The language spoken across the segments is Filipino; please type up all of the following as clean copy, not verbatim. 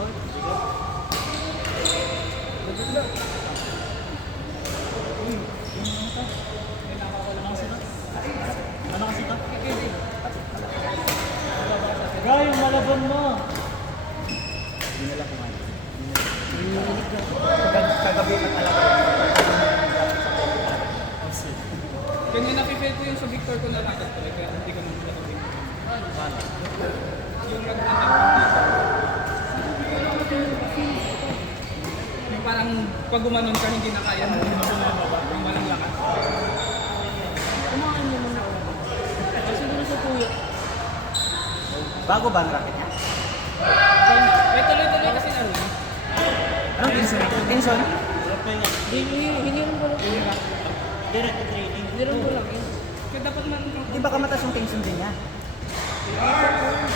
Ano kasi ito? Gaya yung malabon mo. Hindi nila kumain. Kagabi at alaga. Ganyan napipil ko yung sa Victor ko na lakad talaga, kaya hindi ko naman nakabig. Yung yung parang pag gumanon ka, hindi na kaya mo bumababa, yung walang lakad. Kumain mo muna ako. Siguro sa tuyo. Bago ba ang racket niya? Eh tuloy-tuloy kasi na rin. Anong Tinson? Tinson? Hiniram ko lang. Direct to trading. Hiniram ko lang yun. Kaya dapat man Di ba kamatas yung Tinson din niya? Hiniram ko lang.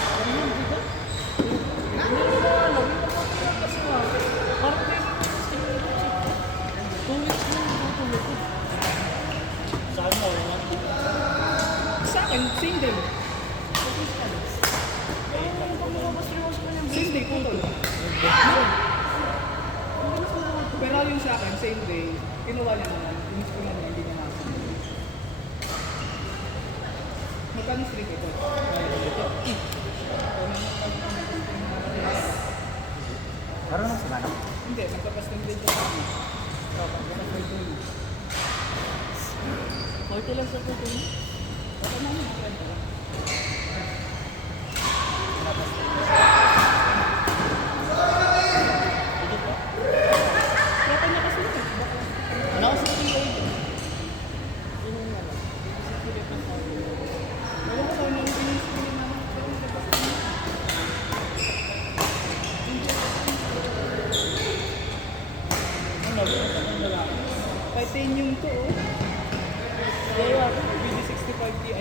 Kasi nga, parang pwede ko kasi 2 weeks na natutulog ko. Saan mo? sa akin, same day. Same day, putol. Pero yung sa akin, same day, kinuha niya naman. Inis ko naman, hindi niya nasa. Magkano street ito? Marunong sa mana? Hindi, nagpapastan din siya sa akin. Korte lang sa tuto mo. Baka naman ang kwento. Kaya niya kasi yun. Ano kasi sa PA? Wala ko tayo nang pinisipin naman. Titanium to, oh. Kaya, BD65 Ti.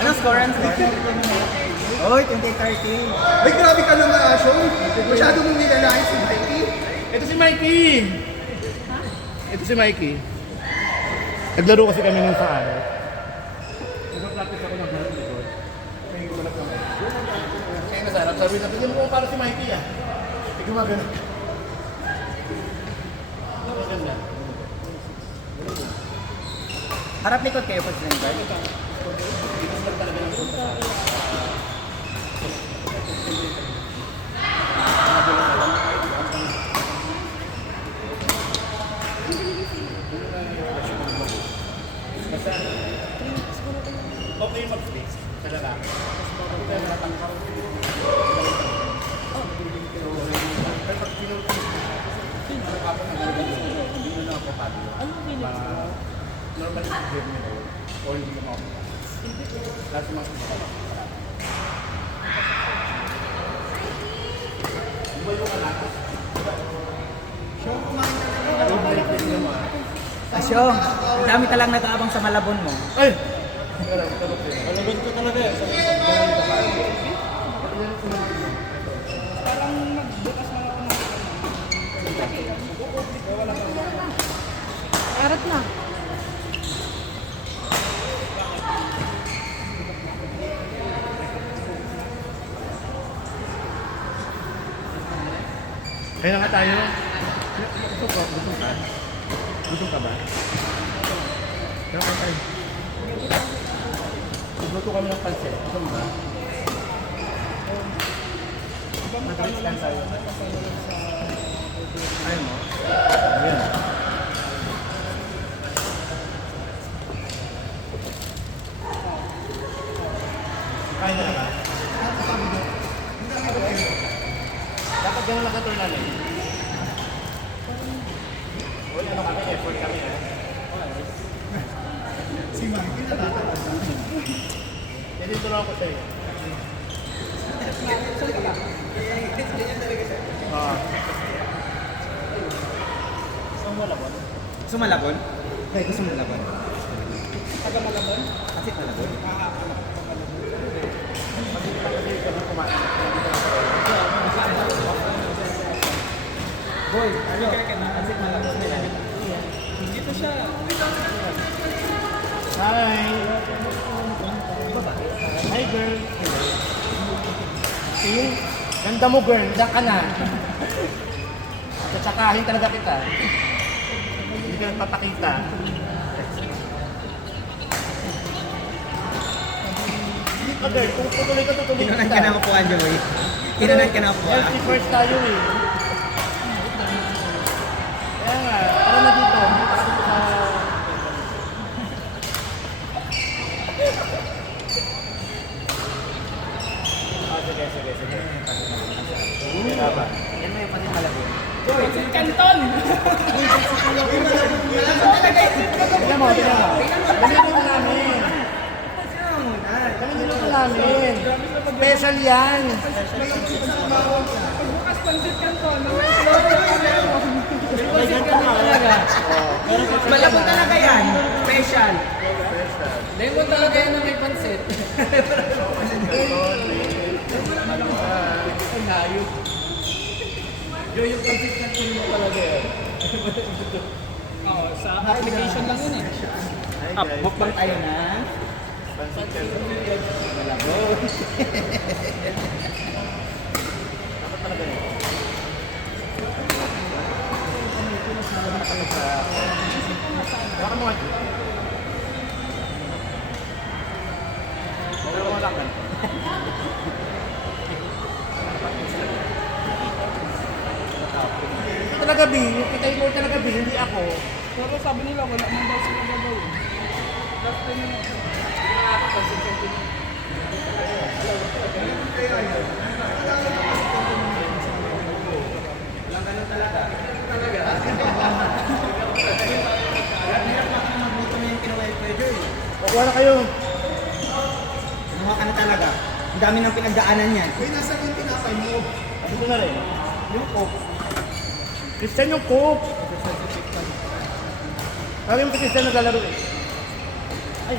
Anong score? Anong score? Oy, 20-30. Ay, grabe ka naman, Asyo. Masyado mong nilalain si Mikey. Ito si Mikey! Ito si Mikey. Naglaro kasi kami nung sa araw. Nag-practice ako ng harap likod. May gulap naman. Kaya nasa harap, sabi natin, yung mukhang para si Mikey ah. Hindi gumagano. Maganda. Harap likod kayo pag sinenggal. Basta, okay mag-space sa lalaki. Pero natangkar. Pero pag pinulong ako na gano'n, hindi mo na ako pabilo. Ano feeling mo? Normal yung game nila yun. O hindi mo makapagpas. Lalo sa mga susunod. Iba yung anak. Asyo, ang dami talang nag-aabang sa malabon mo. Ay! Malabon ko talaga eh. Parang nagbukas na ako ng Arat na. Kaya na nga tayo. Gutom ka? Gutom ka ba? Kaya ka tayo. Nagluto kami ng pansit. Gutom ba? Mag-rich lang tayo. Ayaw mo? Ayan. Kaya na ba? Dapat gano'n lang ka-turn namin. Uy, ano kami? Effort kami eh. Si Mikey natatawag na. Hindi tulong ako sa'yo. Gusto mo malabon? Okay, gusto mo malabon. taga Malabon. Kasi Pansit na lagot. Boy, ano? Pansit na lagot. Dito siya. Hi! Hi, girl! See? Ganda mo, girl. Diyan ka na. Tsatsakahin talaga kita. Hindi ka nagpapakita. Hindi ka, girl. Kung tutuloy ka, tutuloy Kinunan kita. ka na upuan, Joey. Kinunan ka na upuan. Healthy first tayo eh. Kaya nga, tara na dito. Yan mo yung pansit na lagot. Pansit Canton. Tignan mo, tignan mo. Kami nilo namin. Kami nilo namin. Special yan. Pagbukas Pansit Canton. Malabot talaga yan. Special. Lemon talaga yan na may pansit. Oo, sa application lang yun eh. Mukbang tayo na. Baka mo nga. Wala ka. Ito talaga, B. Yung kitay ko talaga, B. Hindi ako. Pero sabi nila wala nang daw sila gagawin. Last time yun. Kuha na kayo. Kumuha ka na talaga. Ang dami ng pinagdaanan yan. Uy, nasa yung tinapay mo. Ito na rin. Yung coke. Christian yung cook. Sabi mo si Christian naglalaro eh. Ay.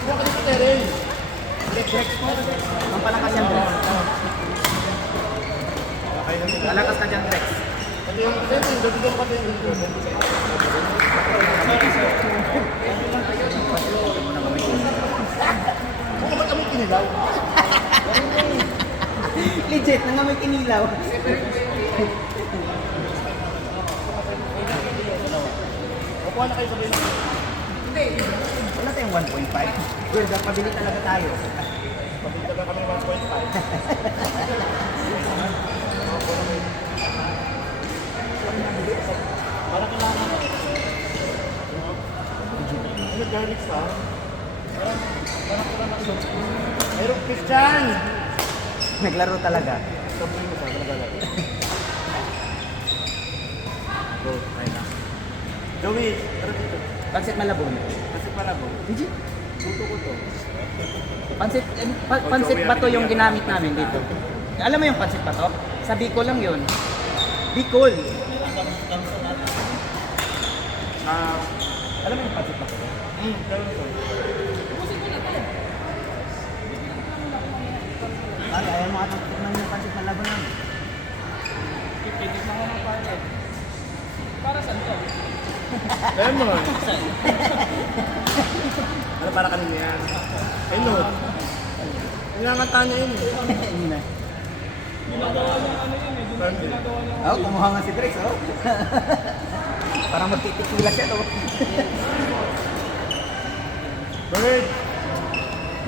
Kuha ka dito, Terry. Ang palakas yan, Drex. Palakas ka dyan, Drex. Ito yung dagdagan pa din dito. Kung ba't kami kinilaw? Legit, nangamoy kinilaw. Kuha na kayo sabay na. Wala tayong 1.5. Girl, pabili talaga tayo. Pabintagan kami 1.5. Para kailangan mo. Ano garlic sa? Mayroong Christian! Naglaro talaga. Sabi mo sa naglalaro. Go, ayun na. Joey, tara dito. Pansit malabon. Kasi para mo. Legit. Tuto ko to. Pansit, pansit ba to yung ginamit namin dito? Alam mo yung pansit ba to? Sa Bicol lang yun. Bicol. Alam mo yung pansit ba to? Pero ito. Ay, ayaw mo atang tikman yung pansit malabon namin. Pipigit na ko ng parted. Para saan to? Lemon. Ano para kanina yan? Ay no. Kailangan niya yun eh. Hindi na. Ginagawa niya ano yun eh. Ginagawa niya. Oh, kumuha nga si Drex, oh. Parang magtitikila siya, oh. Bird!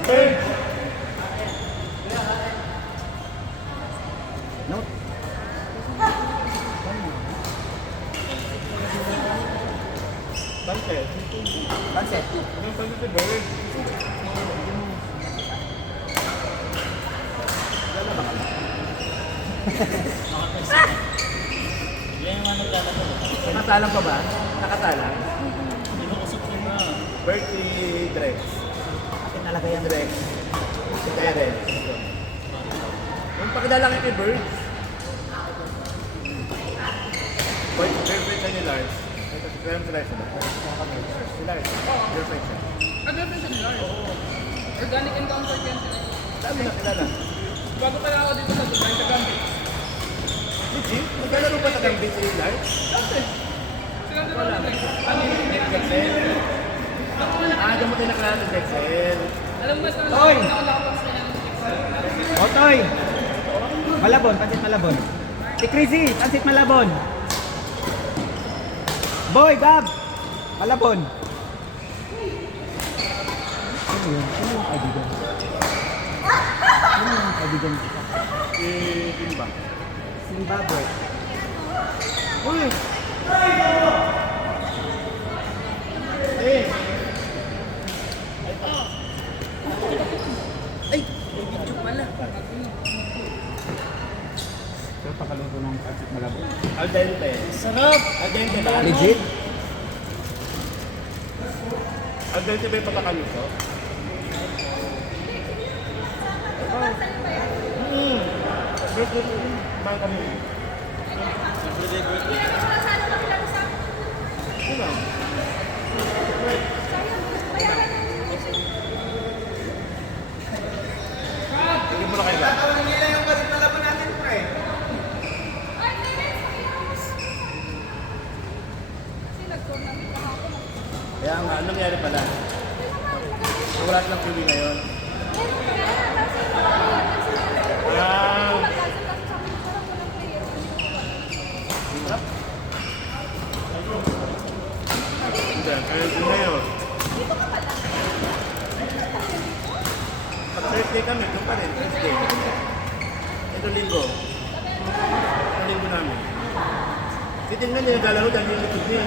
Bird! No? Pansit. Pansit. Yung pansit si Bird. Yan yung ano talaga. Nakasalang pa ba? Nakasalang? Inuusap ko na. Bert si Drex. Akin talaga yan. Drex. Si Terence. Kung pakilala kayo kay Bert. Girlfriend siya ni Lars. Kaya si Lars ba? Si Lars. Girlfriend siya. Girlfriend siya nila. Organic encounter yan sila. Dami na kilala. Bago kaya ako dito sa Dubai, sa Gambit. Legit? Magkalaro ba sa Gambit si Lars? Dati. Sila dito lang. Ano yung hindi Dexel. Diyan mo tayo nakalala si Dexel. Alam mo, sa Toy! nakalapas na yan. Otoy! Malabon, pansit malabon. Si Chrissy, pansit malabon. Boy, Gab! Malabon. Ano yun? Ano yung kaibigan? Ano yung kaibigan? Si Timba. Zimbabwe. Uy! Eh! Pero pakaluto ng pansit malabon. Al dente. Sarap! Al dente ba? Legit? Al dente ba yung papakaluto? Birthday ko. Mahal kami. Sino? Sige mo na kayo ba? nila yung pansit malabon natin, pre. Kaya nga, anong nangyari pala? Wala silang pili ngayon. Ah, hindi. Kaya din ngayon. Pag Thursday kami, doon pa rin. Thursday. Ito linggo. Ito linggo namin. Titingnan niya yung galaw dahil yung likod niya.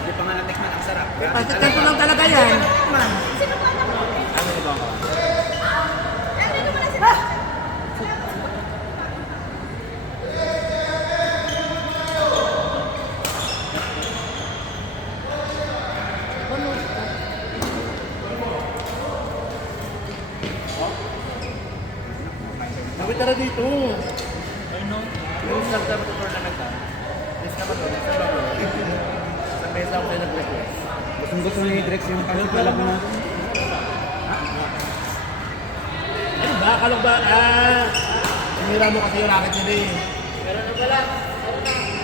Hindi pa nga natikman ang sarap. Pansit kanto lang talaga yan. Ano ba ako? Bakit tara dito? Yung Startup Tournament ka? Yes naman doon. Sa mesa ako kayo nag-request. Gusto ni Drex yung pansit malabon natin. Ano ba? Akala ba? Sinira mo kasi yung racket nila eh. Meron na pala.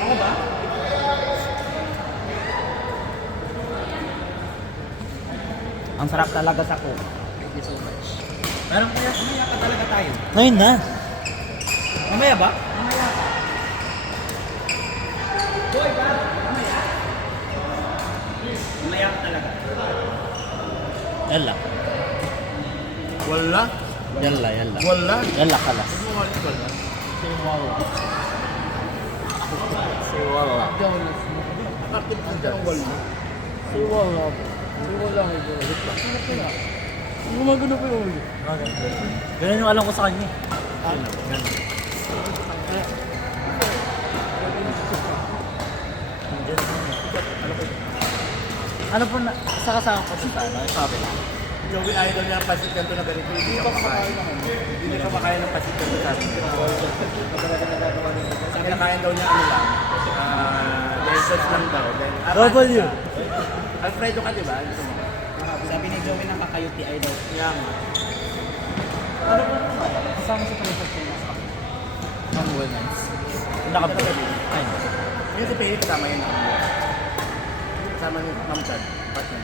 Ako ba? Ang sarap talaga sa Coke. Thank you so much. Meron kaya mamaya pa talaga tayo. Ngayon na. Mamaya ba? Mamaya. Boy, ba? Mamaya. Mamaya ka talaga. Yalla. Wala. Yalla, yalla. Wala. Yalla kalas. Ano mo wala? Si Walla. Akakit ang dyan. Wala. Si Walla. Gumagano pa yung ulo. Ganun yung alam ko sa kanya. Ano po na, sa kasama ko sa ano, sabi lang. Joey idol niya ang pasit kanto na ganito. Hindi ka makain. Hindi ka makain ng pasit kanto sa atin. Sabi na kain daw niya ano lang. Sauce lang daw. W. Alfredo ka diba? Sabi ni Joey ng kakayuti ay daw. Yang. Ano po naman? Kasama sa Pilipinas sa ng women's. Nakabili. Ayun. Yung si Pei kasama yun. Kasama ni Ma'am Chad. Partner.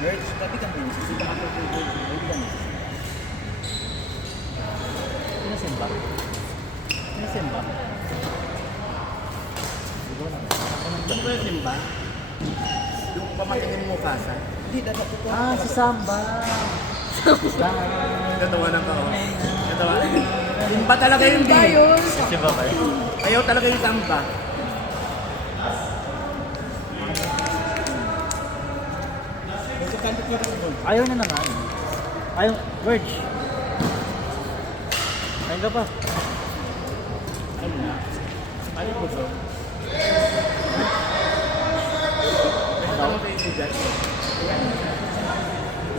Merch, tapi kan po. Sisita ka po. Pinasimba. Pinasimba. Ano ba yung simba? Yung pamangkin ni Mufasa. Hindi, dapat ito. Ah, si Samba. Katawanan ka oh. Katawanan. Simba talaga yung di. Si ba kayo? Ayaw talaga yung samba. Ayaw na naman. Ayaw, Verge. Ayaw ka pa. Ano na? Ano po so? May tanong kayo si Jack.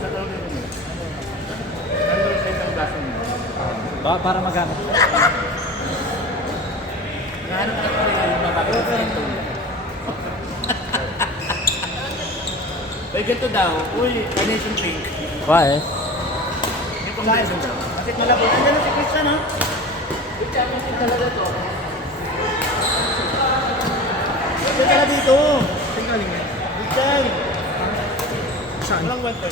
Sa tanong kayo mo. Ano sa isang klase mo? Para magamit. Nahanap ka pa rin yung mabagay sa ito. Ay, ganito daw. Uy, carnation pink. Why? May combination daw. Bakit malabo? Nandiyan na si Christian, no? Ito ka na dito. Saan galing yan? Christian. Saan? Walang 1.5.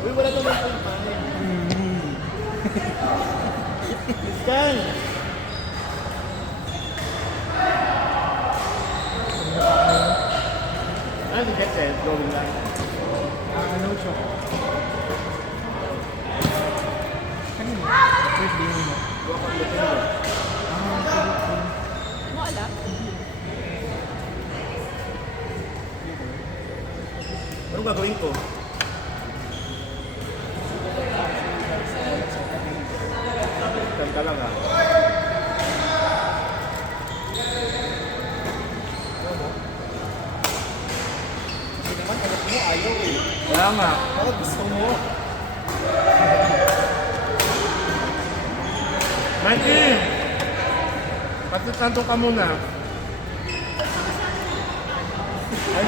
Uy, wala nang 1.5. Christian. Ano si Jeff said? Drawing lang. Ano siya? Kanina? Birthday mo. Mo alam? Anong gagawin ko? Saan ka lang ah. Kaya nga. Bakit gusto mo? Mikey! Pagkakanto ka muna. Ay,